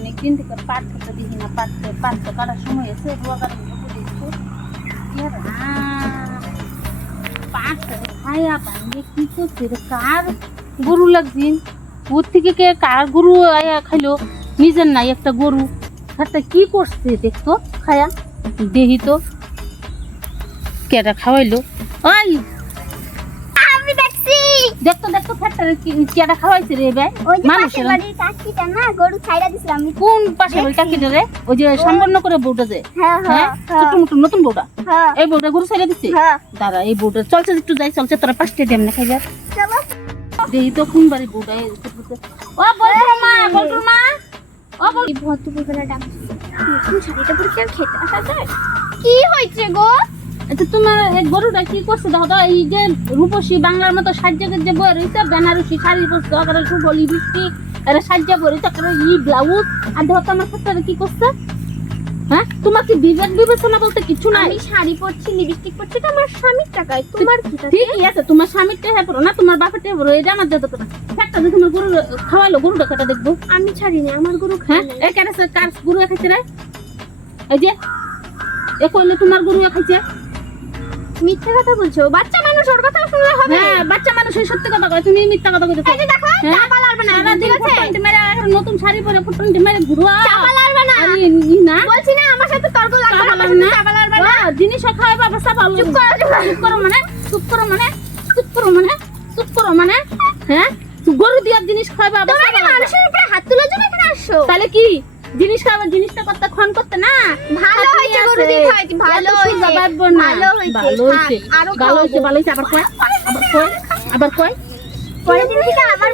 অনেকদিন থেকে পাট খেতে দিই না, পাট তো কাটার সময় এসে রোয়া কাটার দেখতো পাট খায়া ভাঙে কি করছে রে, কার গরু লাগছে ওর থেকে কে কার গরু আয়া খাইলো, নিজের নাই একটা গরু একটা কি করছে দেখতো খায়া দেহি তো কেটা খাওয়াইলো। ওই আমি দেখছি দেখতো দেখতো ফ্যাক্টরি কেটা খাওয়াইছে রে ভাই ওই যে পাশের মানুষের বাড়ির কাকিটা না গরু ছাইড়া দিছিল আমি। কোন পাশে ওই কাকিটা রে, ওই যে সম্পন্ন করে বউটা যে হ্যাঁ হ্যাঁ হ্যাঁ ছোট মোটো নতুন বউটা, হ্যাঁ এই বউটা গরু ছেড়ে দিচ্ছে হ্যাঁ দাঁড়া এই বউটা চলছে একটু যাই চলছে তোরা পাঁচটা ডেম না খাইবার চলো দেহি তো কোন বাড়ি বউটা ও বলতো মা বলতো মা ও বল এই ভদ্র পুকুরে ডাক নতুন শাড়িটা পরে কি আর খেতে আসা যায়? কি হয়েছে গো? আচ্ছা তোমার এই গরুটা কি করছে দেখো তো, এই যে রূপসী বাংলার মতো সাজ্জাকের যে বই রয়েছে বেনারসি শাড়ি পরছে আকারে শুভ লিপস্টিক এরা সাজ্জা পরেছে আকারে ই ব্লাউজ আর দেখো তো আমার ক্ষেত্রে কি করছে, হ্যাঁ তোমার কি বিবেক বিবেচনা বলতে কিছু নাই? আমি শাড়ি পরছি লিপস্টিক পরছি তো আমার স্বামীর টাকায়, তোমার কি তাতে? ঠিকই আছে তোমার স্বামীর টেহা পড়ো না, তোমার বাপের টেহা পড়ো, এটা আমার যত না একটা যে তোমার গরু খাওয়ালো গরুটা কাটা দেখবো আমি ছাড়ি না, আমার গরু হ্যাঁ খায় না। এই কেটে কার গরু খাইছে রে, এই যে এ কইলে তোমার গরু খাইছে, মিথ্যা কথা বলছো, বাচ্চা মানুষ ওর কথা শুনলে হবে? হ্যাঁ বাচ্চা মানুষ এই সত্যি কথা কয়, তুমি মিথ্যা কথা কইছো। এই যে দেখো চাপা লাগবে না, সারাদিন ঠিক আছে? ফুটন্ত মেরে এখন নতুন শাড়ি পরে ফুটন্ত মেরে ঘুরোয়া চাপা লাগবে না, আরে ই না বলছি না আমার সাথে তর্ক লাগবে না, আমার চাপা সাথে না চাপা লাগবে না। জিনিস খাওয়াই বাবা চাপা চুপ করো, চুপ করো। চুপ করো মানে চুপ করো মানে চুপ করো মানে চুপ করো মানে হ্যাঁ গরু দিয়ার জিনিস খাওয়াই বাবা তোমরা কি মানুষের উপরে হাত তুলে জন্য এখানে আসছো? তাহলে কি জিনিস খাবার জিনিসটা করতে খন করতে না ভালো হয়েছে গরু দিয়ে খাওয়াইছি, ভালো হয়েছে, ভালো হয়েছে, ভালো হয়েছে আরো ভালো হয়েছে খাওয়াবো। ভালো হয়েছে আবার কয় আবার কয় আবার কয় পরের দিন থেকে আমার